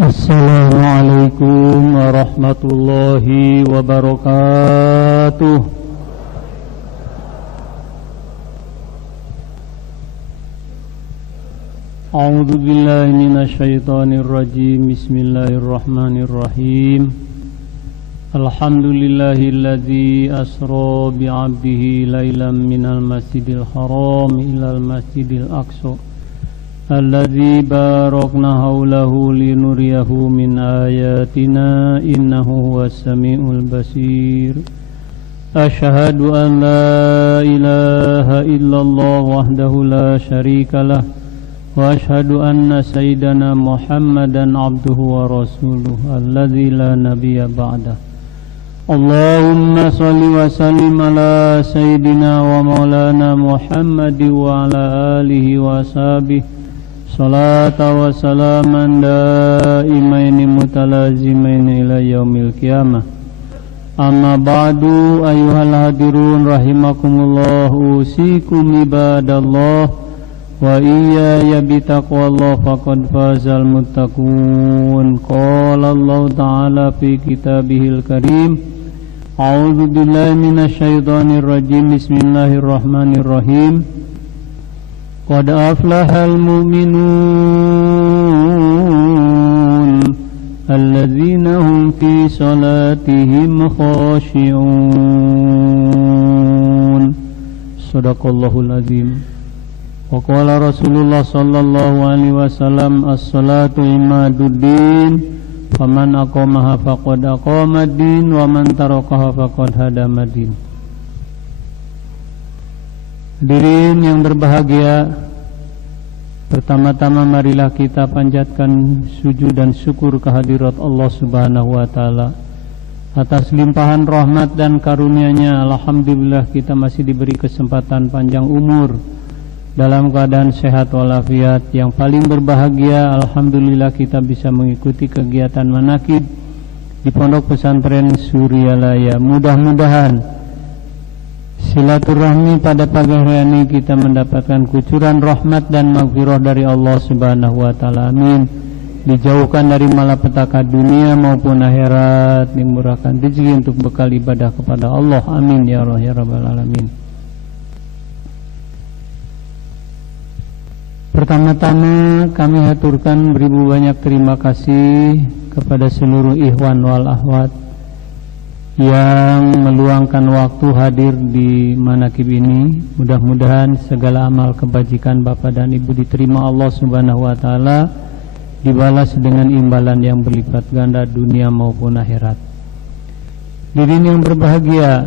Assalamualaikum warahmatullahi wabarakatuh. A'udzu billahi minasy syaithanir rajim. Bismillahirrahmanirrahim. Alhamdulillahilladzi asra bi 'abdihi lailan minal masjidil haram ilal masjidil aqsa alladzi barakna haulahu linuriyahu min ayatina innahu huwas samiul basir. Asyhadu an la ilaha illallah wahdahu la syarikalah wa asyhadu anna sayyidana Muhammadan abduhu wa rasuluh alladzi la nabiyya ba'dah. Allahumma salli wa sallim ala sayyidina wa maulana Muhammad wa ala alihi wa sahbihi salata wa salaman daimaini mutalazimaini ila yaumil qiyamah. Amma ba'du, ayyuhal hadirun rahimakumullah, usikum ibadallah wa iyaya bitaqwallah faqad fazal muttaqun. Qala Allah ta'ala fi kitabihil karim, a'udzu billahi minasy syaithanir rajim. Bismillahirrahmanirrahim. Qad aflahal mu'minun alladzina hum fi salatihim khashi'un. Shadaqallahul azim. Wa qala Rasulullah sallallahu alaihi wasallam, as-salatu imaduddin, faman aqamaha faqad aqamad-din wa man tarakaha faqad hadamad-din. Hadirin yang berbahagia, pertama-tama marilah kita panjatkan sujud dan syukur kehadirat Allah Subhanahu wa taala atas limpahan rahmat dan karunia-Nya. Alhamdulillah kita masih diberi kesempatan panjang umur dalam keadaan sehat walafiat. Yang paling berbahagia, alhamdulillah kita bisa mengikuti kegiatan manakib di Pondok Pesantren Suryalaya. Mudah-mudahan silaturahmi pada pagi hari ini kita mendapatkan kucuran rahmat dan maghfirah dari Allah Subhanahu wa taala. Amin. Dijauhkan dari malapetaka dunia maupun akhirat, dimurahkan rezeki untuk bekal ibadah kepada Allah. Amin ya Allah ya rabbal alamin. Pertama-tama kami haturkan beribu banyak terima kasih kepada seluruh ikhwan wal akhwat yang meluangkan waktu hadir di manakib ini. Mudah-mudahan segala amal kebajikan Bapak dan Ibu diterima Allah Subhanahu wa taala, dibalas dengan imbalan yang berlipat ganda dunia maupun akhirat. Hadirin yang berbahagia,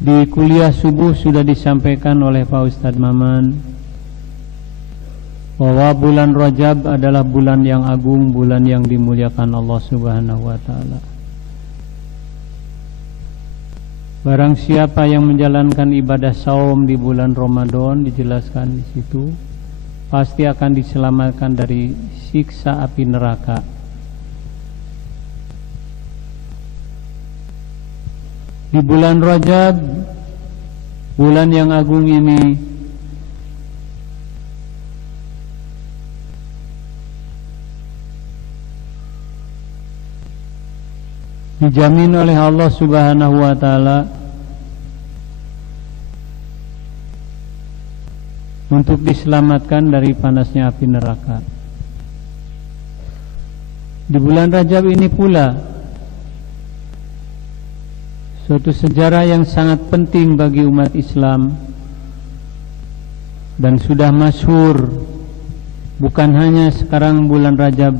di kuliah subuh sudah disampaikan oleh Pak Ustadz Maman bahwa bulan Rajab adalah bulan yang agung, bulan yang dimuliakan Allah Subhanahu wa taala. Barang siapa yang menjalankan ibadah saum di bulan Ramadan, dijelaskan di situ, pasti akan diselamatkan dari siksa api neraka. Di bulan Rajab, bulan yang agung ini, dijamin oleh Allah Subhanahu wa taala untuk diselamatkan dari panasnya api neraka. Di bulan Rajab ini pula suatu sejarah yang sangat penting bagi umat Islam dan sudah masyhur. Bukan hanya sekarang bulan Rajab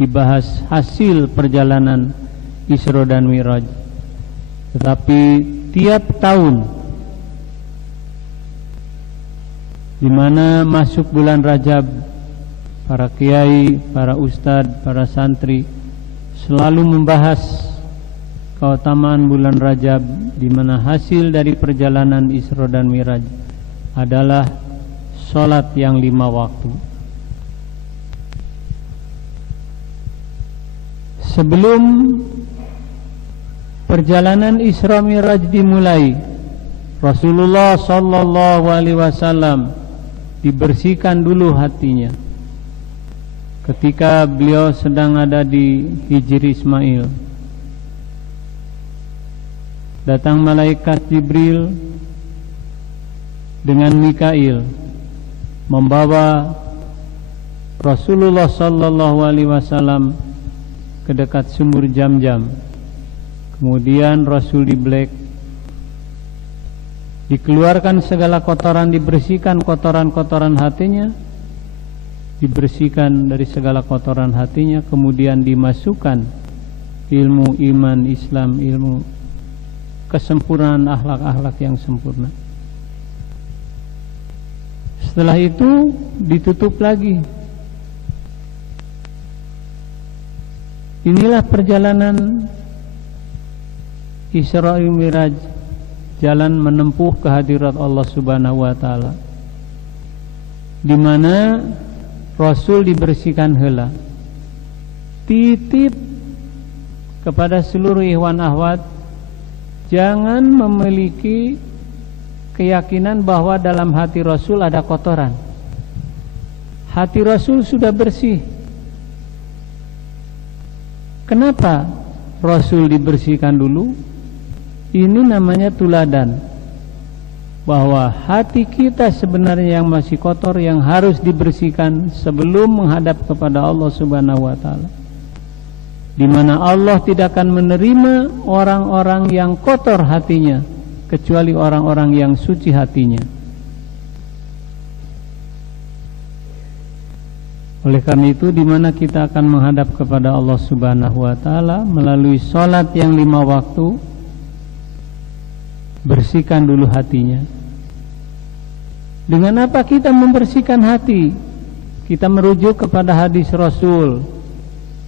dibahas hasil perjalanan Isra dan Mi'raj, tetapi tiap tahun di mana masuk bulan Rajab, para kiai, para ustadz, para santri selalu membahas keutamaan bulan Rajab, di mana hasil dari perjalanan Isra dan Mi'raj adalah sholat yang 5 waktu. Sebelum perjalanan Isra Mi'raj dimulai, Rasulullah sallallahu alaihi wasallam dibersihkan dulu hatinya ketika beliau sedang ada di Hijri Ismail, datang malaikat Jibril dengan Mikail membawa Rasulullah sallallahu alaihi wasallam ke dekat sumur Jam-Jam. Kemudian Rasul dibelek, dikeluarkan segala kotoran, dibersihkan kotoran-kotoran hatinya, dibersihkan dari segala kotoran hatinya, kemudian dimasukkan ilmu iman Islam, ilmu kesempurnaan akhlak-akhlak yang sempurna. Setelah itu ditutup lagi. Inilah perjalanan Isra Mi'raj, jalan menempuh kehadirat Allah Subhanahu wa taala, di mana Rasul dibersihkan heula, titip kepada seluruh ikhwan akhwat, jangan memiliki keyakinan bahwa dalam hati Rasul ada kotoran. Hati Rasul sudah bersih. Kenapa Rasul dibersihkan dulu? Ini namanya tuladan, bahwa hati kita sebenarnya yang masih kotor, yang harus dibersihkan sebelum menghadap kepada Allah Subhanahu wa taala, di mana Allah tidak akan menerima orang-orang yang kotor hatinya, kecuali orang-orang yang suci hatinya. Oleh karena itu, di mana kita akan menghadap kepada Allah Subhanahu wa taala melalui salat yang 5 waktu, bersihkan dulu hatinya. Dengan apa kita membersihkan hati? Kita merujuk kepada hadis Rasul,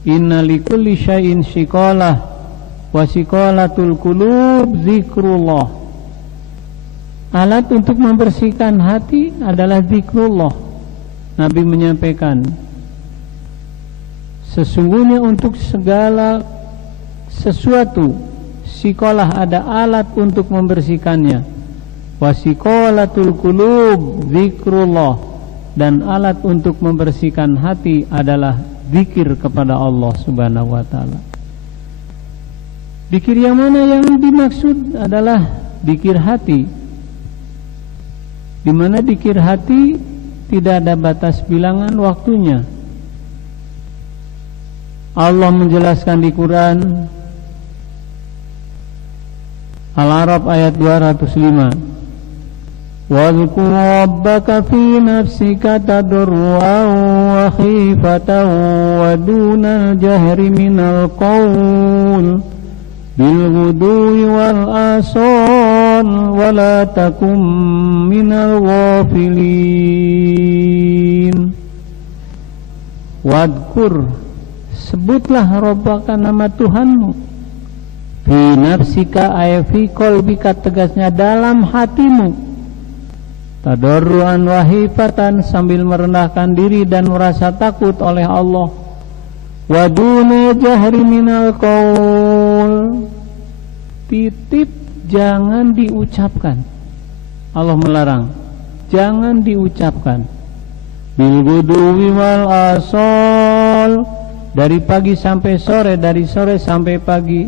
inna likulli syai'in shiqalah wa shiqalatul qulub zikrullah. Alat untuk membersihkan hati adalah zikrullah. Nabi menyampaikan, sesungguhnya untuk segala sesuatu sikolah ada alat untuk membersihkannya. Wasikolatul qulub zikrullah, dan alat untuk membersihkan hati adalah zikir kepada Allah Subhanahu wa taala. Zikir yang mana yang dimaksud adalah zikir hati, di mana zikir hati tidak ada batas bilangan waktunya. Allah menjelaskan di Quran Al-A'raf ayat 205, وَاذْكُرْ رَبَّكَ فِي نَفْسِكَ تَضَرُّعًا وَخِيفَةً وَدُونَ الْجَهْرِ مِنَ الْقَوْلِ بِالْغُدُوِّ وَالْآصَالِ وَلَا تَكُن مِّنَ الْغَافِلِينَ. Wadkur, sebutlah Rabbaka, nama Tuhanmu, fi nafsika ay fi qalbika, tegasnya dalam hatimu, tadarruan wa hifatan, sambil merendahkan diri dan merasa takut oleh Allah, wa duna jahri minal qaul, titip jangan diucapkan. Allah melarang jangan diucapkan. Bil guduwi wal asal, dari pagi sampai sore, dari sore sampai pagi.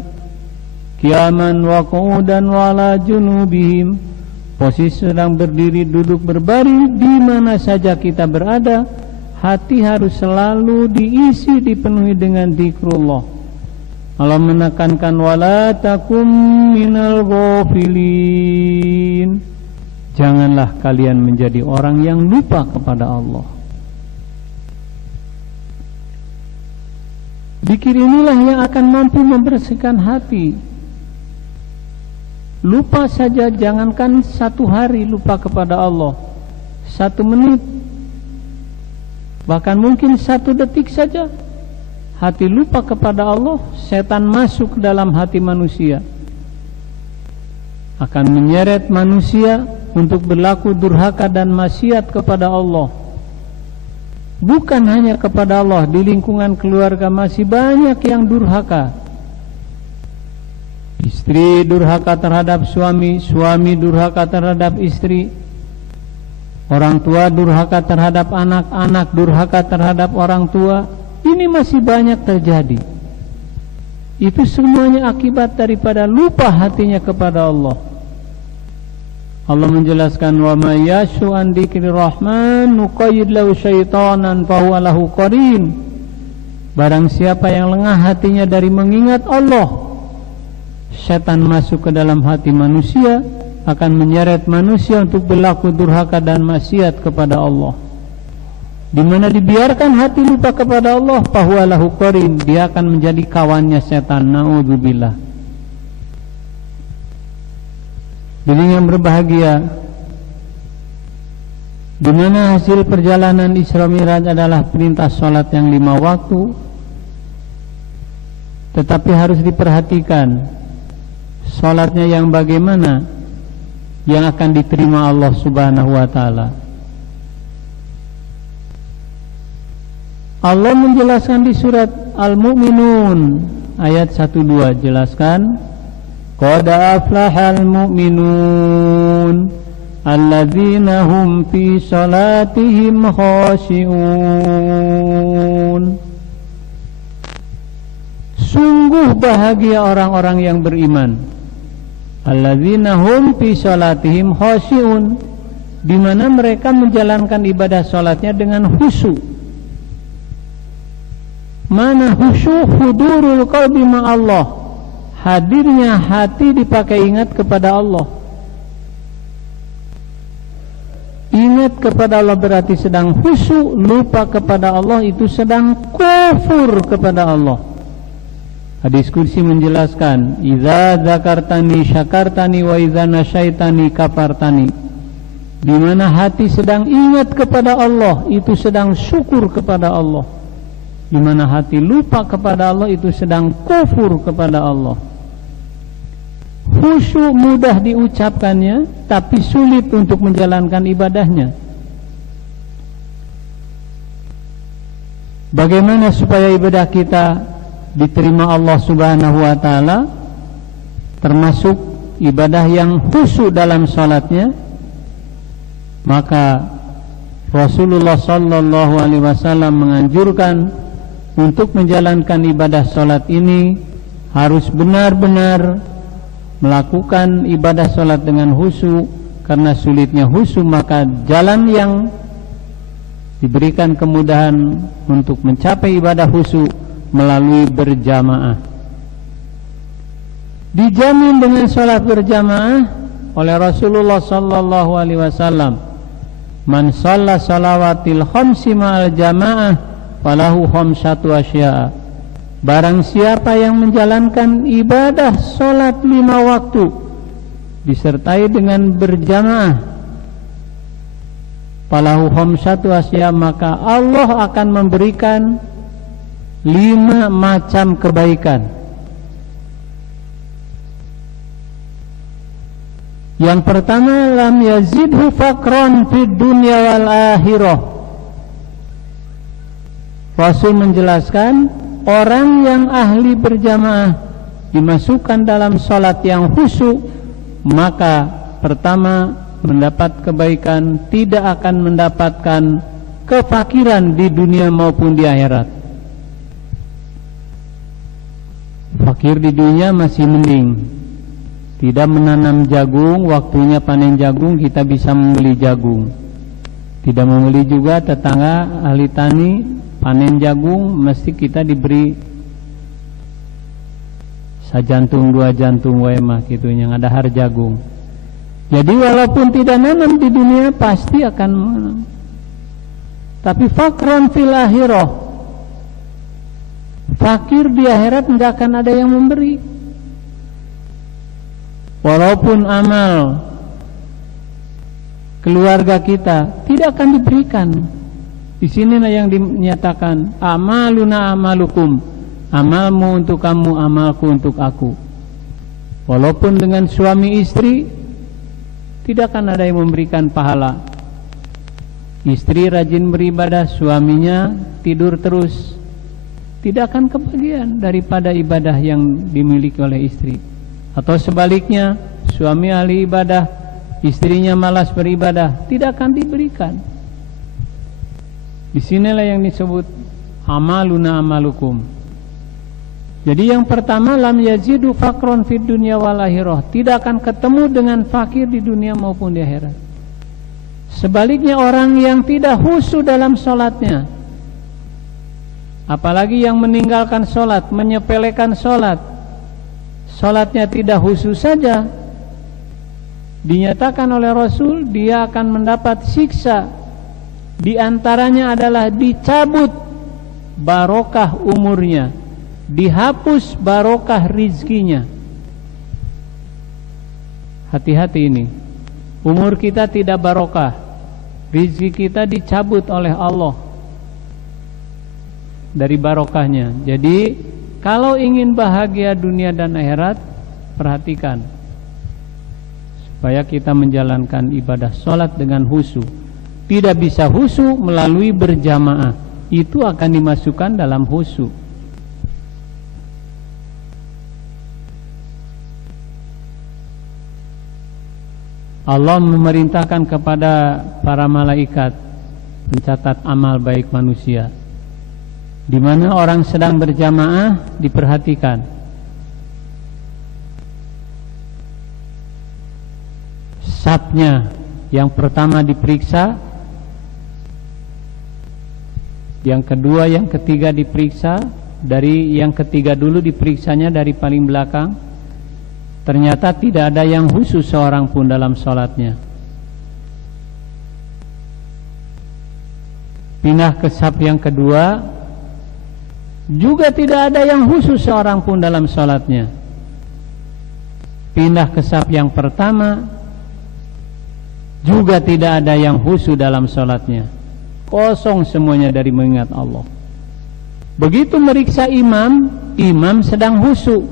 Qiyaman wa qu'udan wala junubihim, posisi sedang berdiri, duduk, berbaring, di mana saja kita berada, hati harus selalu diisi, dipenuhi dengan zikrullah. Allah menekankan wala takum minal ghafilin, janganlah kalian menjadi orang yang lupa kepada Allah. Zikir inilah yang akan mampu membersihkan hati. Lupa saja, jangankan 1 hari lupa kepada Allah, 1 menit, bahkan mungkin 1 detik saja hati lupa kepada Allah, setan masuk ke dalam hati manusia, akan menyeret manusia untuk berlaku durhaka dan maksiat kepada Allah. Bukan hanya kepada Allah, di lingkungan keluarga masih banyak yang durhaka. Istri durhaka terhadap suami, suami durhaka terhadap istri, orang tua durhaka terhadap anak, anak durhaka terhadap orang tua, Ini masih banyak terjadi. Itu semuanya akibat daripada lupa hatinya kepada Allah. Allah menjelaskan, wa may yashu an dzikrir rahman nuqayyid lahu syaitanan fahuwa lahu qarin. Barang siapa yang lengah hatinya dari mengingat Allah, setan masuk ke dalam hati manusia, akan menyeret manusia untuk berlaku durhaka dan maksiat kepada Allah. Di mana dibiarkan hati lupa kepada Allah, fahuwa lahu qarin, dia akan menjadi kawannya setan. Naudzubillah. Jadi yang berbahagia, di mana hasil perjalanan Isra Mi'raj adalah perintah sholat yang 5 waktu, tetapi harus diperhatikan sholatnya yang bagaimana yang akan diterima Allah Subhanahu wa ta'ala. Allah menjelaskan di surat Al-Mu'minun ayat 1-2, jelaskan, qad aflahal mu'minun alladzina hum fi salatihim khashi'un. Sungguh bahagia orang-orang yang beriman, alladzina hum fi salatihim khashi'un, di mana mereka menjalankan ibadah salatnya dengan khusyuk. Mana khusyuk? Hudurul qalbi ma'allah, hadirnya hati dipakai ingat kepada Allah. Ingat kepada Allah berarti sedang khusyuk, lupa kepada Allah itu sedang kufur kepada Allah. Hadis kursi menjelaskan, idza dzakartani syakartani wa idza nasyaitani kafartani. Di mana hati sedang ingat kepada Allah itu sedang syukur kepada Allah. Di mana hati lupa kepada Allah itu sedang kufur kepada Allah. Khusyuk mudah diucapkannya, tapi sulit untuk menjalankan ibadahnya. Bagaimana supaya ibadah kita diterima Allah Subhanahu wa ta'ala, termasuk ibadah yang khusyuk dalam salatnya? Maka Rasulullah sallallahu alaihi wasallam menganjurkan untuk menjalankan ibadah salat ini harus benar-benar melakukan ibadah salat dengan khusyuk. Karena sulitnya khusyuk, maka jalan yang diberikan kemudahan untuk mencapai ibadah khusyuk melalui berjamaah. Dijamin dengan salat berjamaah oleh Rasulullah sallallahu alaihi wasallam, man shalla salawatil khamsi ma'al jamaah falahu khamsatu asya'a. Barang siapa yang menjalankan ibadah sholat 5 waktu disertai dengan berjamaah, falahu khamsatu asya'a, maka Allah akan memberikan 5 macam kebaikan. Yang pertama, lam yazidhu faqran fid dunya wal akhirah. Rasul menjelaskan, orang yang ahli berjamaah dimasukkan dalam salat yang khusyuk, maka pertama mendapat kebaikan, tidak akan mendapatkan kefakiran di dunia maupun di akhirat. Fakir di dunia masih mending, tidak menanam jagung, waktunya panen jagung kita bisa membeli jagung. Tidak membeli juga tetangga ahli tani panen jagung, mesti kita diberi sajantung 2 jantung wemah gitu yang ada har jagung. Jadi walaupun tidak nanam di dunia pasti akan menanam. Tapi fakron fil akhirah, fakir di akhirat enggak akan ada yang memberi. Walaupun amal keluarga kita tidak akan diberikan. Di sinilah yang dinyatakan, amaluna amalukum, amalmu untuk kamu, amalku untuk aku. Walaupun dengan suami istri tidak akan ada yang memberikan pahala. Istri rajin beribadah, suaminya tidur terus, tidak akan kebahagiaan daripada ibadah yang dimiliki oleh istri. Atau sebaliknya, suami ahli ibadah, istrinya malas beribadah, tidak akan diberikan. Di sinilah yang disebut amaluna amalukum. Jadi yang pertama, lam yazidu fakron fid dunya wal akhirah, tidak akan ketemu dengan fakir di dunia maupun di akhirat. Sebaliknya orang yang tidak khusyuk dalam sholatnya, apalagi yang meninggalkan sholat, menyepelekan sholat, sholatnya tidak khusyuk saja, dinyatakan oleh Rasul dia akan mendapat siksa. Di antaranya adalah dicabut barokah umurnya, dihapus barokah rizkinya. Hati-hati ini, umur kita tidak barokah, rizki kita dicabut oleh Allah dari barokahnya. Jadi kalau ingin bahagia dunia dan akhirat, perhatikan supaya kita menjalankan ibadah sholat dengan khusyuk. Tidak bisa khusyuk melalui berjamaah, itu akan dimasukkan dalam khusyuk. Allah memerintahkan kepada para malaikat pencatat amal baik manusia, di mana orang sedang berjamaah diperhatikan. Safnya yang pertama diperiksa, yang kedua, yang ketiga diperiksa. Dari yang ketiga dulu diperiksanya dari paling belakang. Ternyata tidak ada yang khusyuk seorang pun dalam sholatnya. Pindah ke saf yang kedua, juga tidak ada yang khusyuk seorang pun dalam sholatnya. Pindah ke saf yang pertama, juga tidak ada yang khusyuk dalam sholatnya. Kosong semuanya dari mengingat Allah. Begitu meriksa imam, imam sedang khusyuk,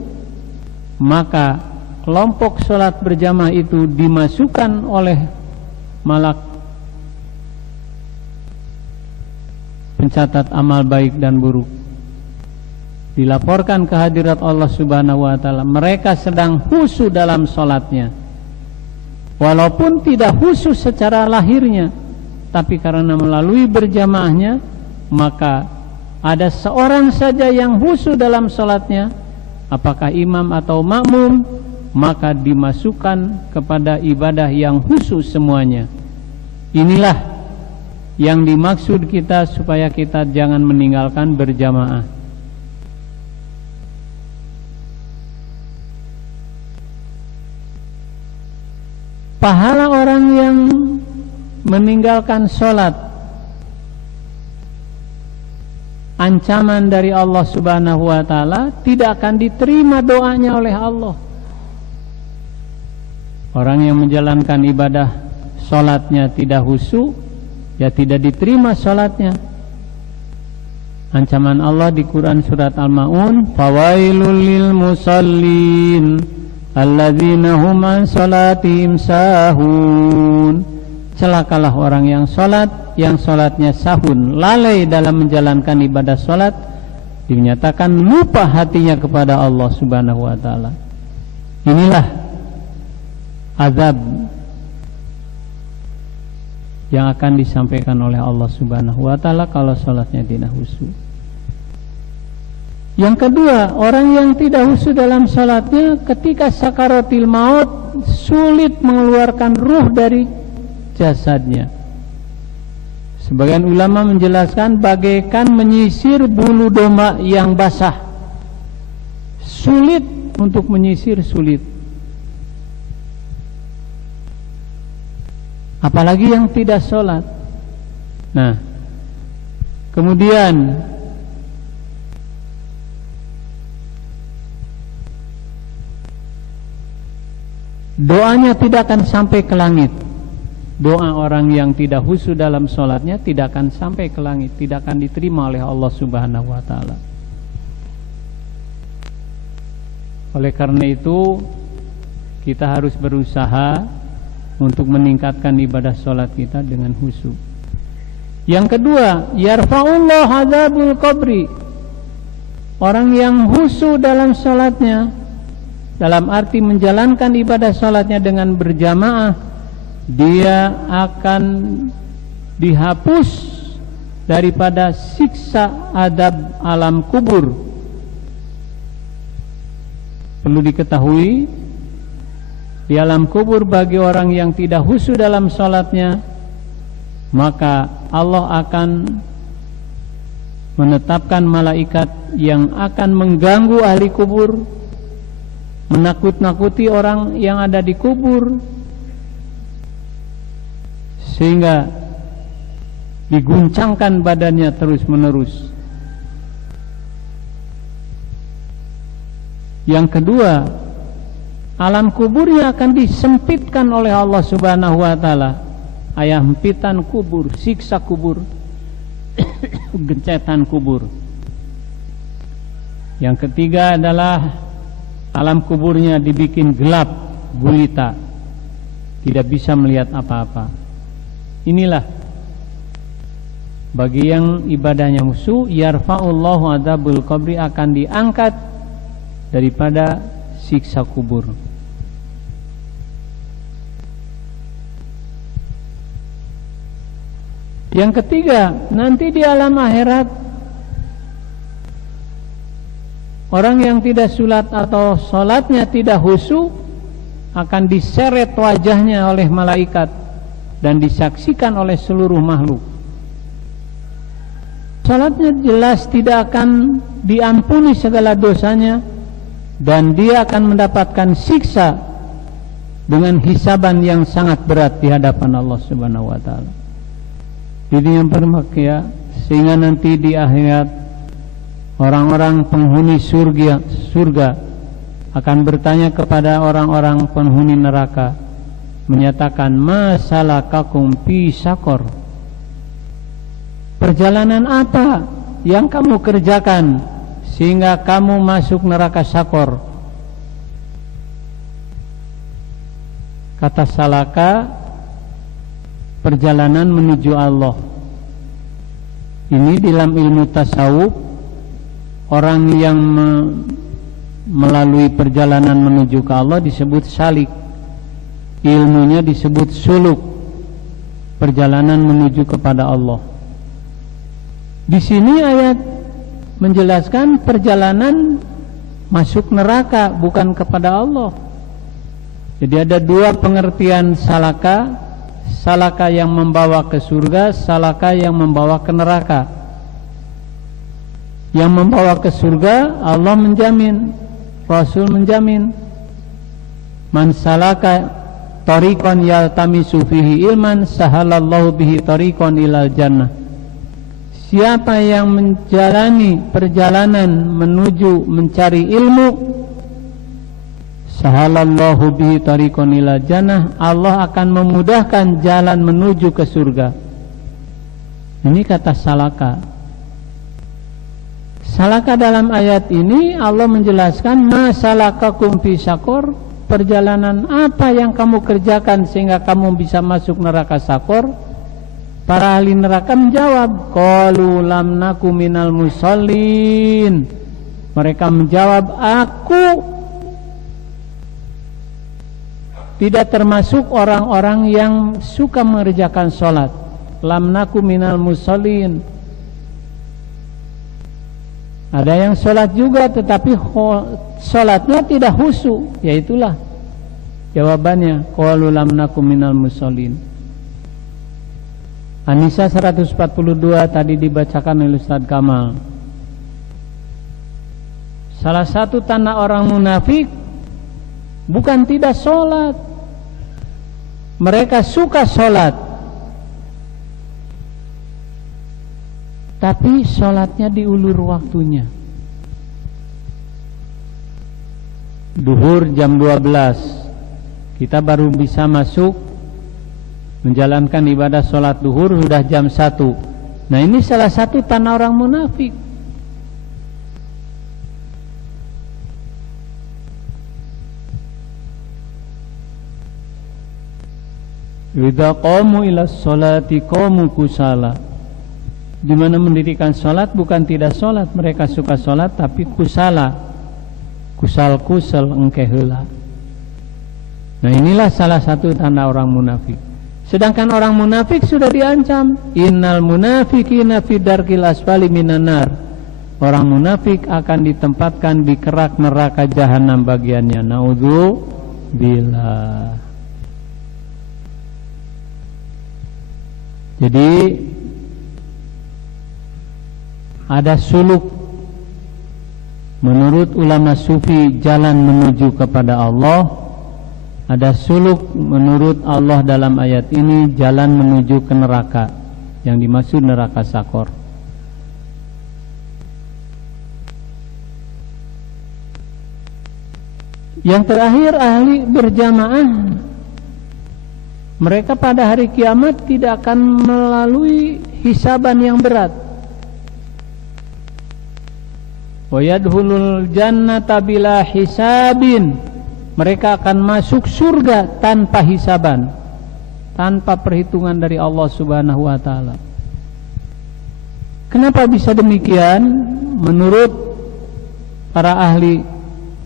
maka kelompok sholat berjamaah itu dimasukkan oleh malak pencatat amal baik dan buruk, dilaporkan ke hadirat Allah Subhanahu wa ta'ala. Mereka sedang khusyuk dalam sholatnya, walaupun tidak khusyuk secara lahirnya, tapi karena melalui berjamaahnya, maka ada seorang saja yang khusyuk dalam sholatnya, apakah imam atau makmum, maka dimasukkan kepada ibadah yang khusyuk semuanya. Inilah yang dimaksud kita supaya kita jangan meninggalkan berjamaah. Pahala orang yang meninggalkan sholat, ancaman dari Allah Subhanahu wa ta'ala, tidak akan diterima doanya oleh Allah. Orang yang menjalankan ibadah sholatnya tidak khusyuk, ya tidak diterima sholatnya. Ancaman Allah di Quran surat Al-Ma'un, fawailul lil musallin alladzina hum an sholatihim sahun. Celakalah orang yang sholatnya sahun, lalai dalam menjalankan ibadah sholat, dinyatakan lupa hatinya kepada Allah Subhanahu wa ta'ala. Inilah azab yang akan disampaikan oleh Allah Subhanahu wa ta'ala kalau sholatnya tidak khusyuk. Yang kedua, orang yang tidak khusyuk dalam sholatnya, ketika sakaratil maut sulit mengeluarkan ruh dari jasadnya. Sebagian ulama menjelaskan bagaikan menyisir bulu domba yang basah. Sulit untuk menyisir, sulit. Apalagi yang tidak sholat. Nah, kemudian doanya tidak akan sampai ke langit. Doa orang yang tidak khusyuk dalam sholatnya tidak akan sampai ke langit, tidak akan diterima oleh Allah Subhanahu wa ta'ala. Oleh karena itu, kita harus berusaha untuk meningkatkan ibadah sholat kita dengan khusyuk. Yang kedua, yarfa'ullah adzabul qabri. Orang yang khusyuk dalam sholatnya, dalam arti menjalankan ibadah sholatnya dengan berjamaah, dia akan dihapus daripada siksa adab alam kubur. Perlu diketahui, di alam kubur bagi orang yang tidak khusyuk dalam sholatnya, maka Allah akan menetapkan malaikat yang akan mengganggu ahli kubur, menakut-nakuti orang yang ada di kubur, sehingga diguncangkan badannya terus-menerus. Yang kedua, alam kuburnya akan disempitkan oleh Allah Subhanahu wa taala. Hempitan kubur, siksa kubur, gencetan kubur. Yang ketiga adalah alam kuburnya dibikin gelap gulita, tidak bisa melihat apa-apa. Inilah bagi yang ibadahnya khusyuk, yarfa'ullahu adzabul qabri, akan diangkat daripada siksa kubur. Yang ketiga, nanti di alam akhirat orang yang tidak sholat atau sholatnya tidak khusyuk akan diseret wajahnya oleh malaikat dan disaksikan oleh seluruh makhluk. Sholatnya jelas tidak akan diampuni segala dosanya, dan dia akan mendapatkan siksa dengan hisaban yang sangat berat di hadapan Allah Subhanahu wa taala. Ini yang bermakna, sehingga nanti di akhirat orang-orang penghuni surga akan bertanya kepada orang-orang penghuni neraka, menyatakan, ma salakakum fi sakor, perjalanan apa yang kamu kerjakan sehingga kamu masuk neraka sakor? Kata salaka, perjalanan menuju Allah. Ini dalam ilmu tasawuf, orang yang melalui perjalanan menuju ke Allah disebut salik, ilmunya disebut suluk, perjalanan menuju kepada Allah. Di sini ayat menjelaskan perjalanan masuk neraka, bukan kepada Allah. Jadi ada dua pengertian salaka, salaka yang membawa ke surga, salaka yang membawa ke neraka. Yang membawa ke surga Allah menjamin, Rasul menjamin, man salaka tariqan yaltamisu fihi ilman sahalallahu bihi tariqan ilal jannah. Siapa yang menjalani perjalanan menuju mencari ilmu, sahalallahu bihi tariqan ilal jannah, Allah akan memudahkan jalan menuju ke surga. Ini kata salaka. Salaka dalam ayat ini Allah menjelaskan, ma salakakum fi sakor, perjalanan apa yang kamu kerjakan sehingga kamu bisa masuk neraka sakor? Para ahli neraka menjawab, qalu lam naku minal musallin. Mereka menjawab, aku tidak termasuk orang-orang yang suka mengerjakan sholat. Lam naku minal musallin. Ada yang sholat juga tetapi sholatnya tidak khusyuk. Yaitulah jawabannya, qalu lam naku minal musallin. An-Nisa 142 tadi dibacakan oleh Ustaz Kamal. Salah satu tanda orang munafik bukan tidak sholat, mereka suka sholat, tapi sholatnya diulur waktunya. Duhur jam 12, kita baru bisa masuk menjalankan ibadah sholat duhur sudah jam 1. Nah, ini salah satu tanda orang munafik. Idza qamu ila sholati qamu kusala. Di mana mendirikan sholat bukan tidak sholat, mereka suka sholat tapi kusala, kusal-kusal engke heula. Nah, inilah salah satu tanda orang munafik. Sedangkan orang munafik sudah diancam, innal munafiqina fi darkil asfali minan nar. Orang munafik akan ditempatkan di kerak neraka jahanam bagiannya. Naudzubillah. Jadi ada suluk menurut ulama sufi jalan menuju kepada Allah. Ada suluk menurut Allah dalam ayat ini jalan menuju ke neraka, yang dimaksud neraka Sakor. Yang terakhir, ahli berjamaah, mereka pada hari kiamat tidak akan melalui hisaban yang berat. Wa yadkhulul jannata bila hisabin. Mereka akan masuk surga tanpa hisaban, tanpa perhitungan dari Allah Subhanahu wa taala. Kenapa bisa demikian? Menurut para ahli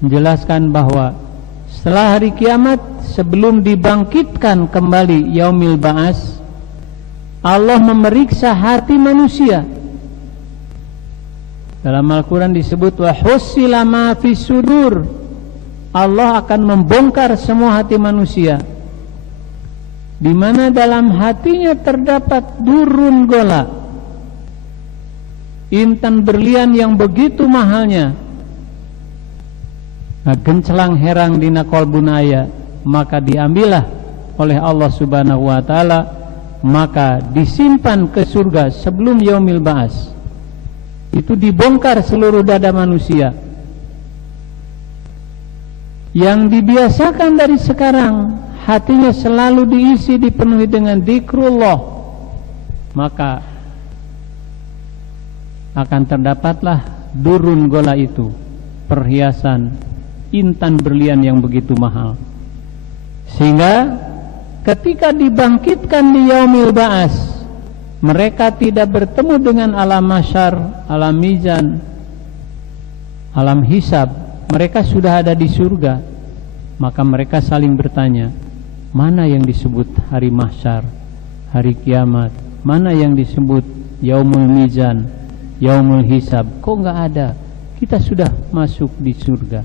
menjelaskan bahwa setelah hari kiamat, sebelum dibangkitkan kembali yaumil ba'as, Allah memeriksa hati manusia. Dalam Al-Quran disebut wa hussila ma fis sudur. Allah akan membongkar semua hati manusia, di mana dalam hatinya terdapat durun gola, intan berlian yang begitu mahalnya. Gencelang herang dina kolbun aya, maka diambillah oleh Allah Subhanahu wa taala, maka disimpan ke surga sebelum yaumil ba'as. Itu dibongkar seluruh dada manusia. Yang dibiasakan dari sekarang hatinya selalu diisi, dipenuhi dengan dzikrullah, maka akan terdapatlah durun gola itu, perhiasan intan berlian yang begitu mahal. Sehingga ketika dibangkitkan di yaumil ba'as, mereka tidak bertemu dengan alam mahsyar, alam mizan, alam hisab. Mereka sudah ada di surga. Maka mereka saling bertanya, mana yang disebut hari mahsyar, hari kiamat, mana yang disebut yaumul mizan, yaumul hisab? Kok enggak ada? Kita sudah masuk di surga.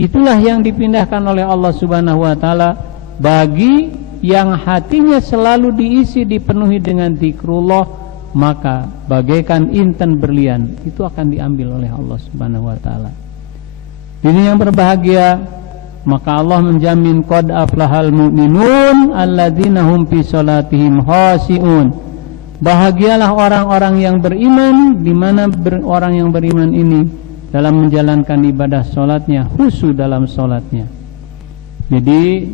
Itulah yang dipindahkan oleh Allah Subhanahu wa taala bagi yang hatinya selalu diisi, dipenuhi dengan dzikrullah, maka bagaikan intan berlian itu akan diambil oleh Allah Subhanahu wa taala. Ini yang berbahagia, maka Allah menjamin qad aflahal mu'minun alladzina hum fi salatihim khashi'un. Bahagialah orang-orang yang beriman, di mana orang yang beriman ini dalam menjalankan ibadah salatnya khusyuk dalam salatnya. Jadi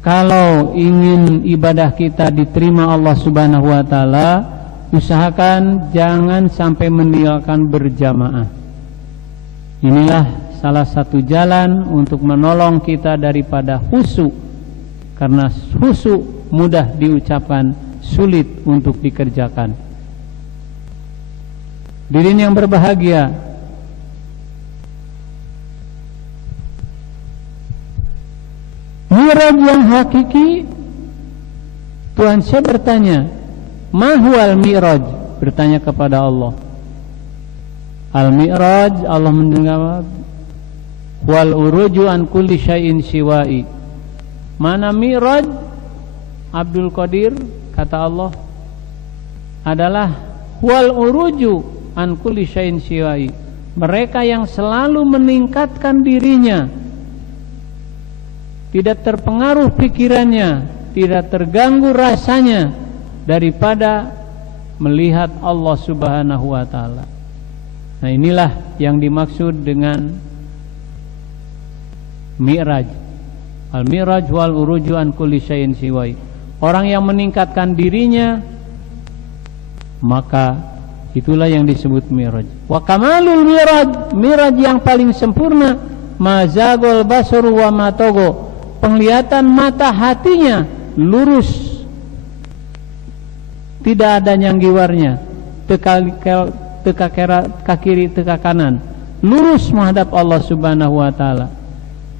kalau ingin ibadah kita diterima Allah Subhanahu wa taala, usahakan jangan sampai meninggalkan berjamaah. Inilah salah satu jalan untuk menolong kita daripada khusyuk, karena khusyuk mudah diucapkan, sulit untuk dikerjakan. Dirinya yang berbahagia, Mi'raj yang hakiki, Tuhan saya bertanya, mahwal Mi'raj? Bertanya kepada Allah. Al-Mi'raj, Allah mendengar, wal uruju an kulli syai'in siwa'i. Mana Mi'raj? Abdul Qadir, kata Allah, adalah wal uruju an kulli syai'in siwa'i. Mereka yang selalu meningkatkan dirinya, tidak terpengaruh pikirannya, tidak terganggu rasanya daripada melihat Allah Subhanahu wa taala. Nah, inilah yang dimaksud dengan Mi'raj. Al-Mi'raj wal uruju an kulli syai'in siwai. Orang yang meningkatkan dirinya, maka itulah yang disebut Mi'raj. Wa kamalul Mi'raj, Mi'raj yang paling sempurna, mazagul basaru wa matogo. Penglihatan mata hatinya lurus, tidak ada nyanggiwarnya, teka kiri teka kanan, lurus menghadap Allah Subhanahu wa taala.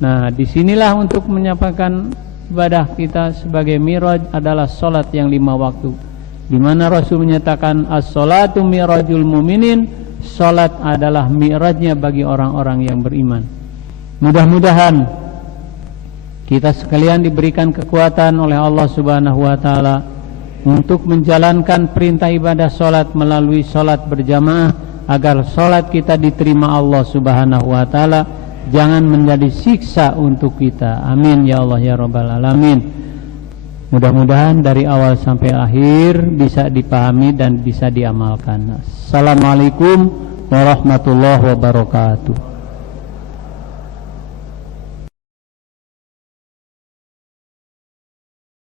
Nah, disinilah untuk menyampaikan ibadah kita sebagai miraj adalah salat yang 5 waktu, di mana Rasul menyatakan as-salatu mirajul mu'minin, salat adalah mirajnya bagi orang-orang yang beriman. Mudah-mudahan kita sekalian diberikan kekuatan oleh Allah Subhanahu wa taala untuk menjalankan perintah ibadah salat melalui salat berjamaah, agar salat kita diterima Allah Subhanahu wa taala, jangan menjadi siksa untuk kita. Amin ya Allah ya rabbal alamin. Mudah-mudahan dari awal sampai akhir bisa dipahami dan bisa diamalkan. Assalamualaikum warahmatullahi wabarakatuh.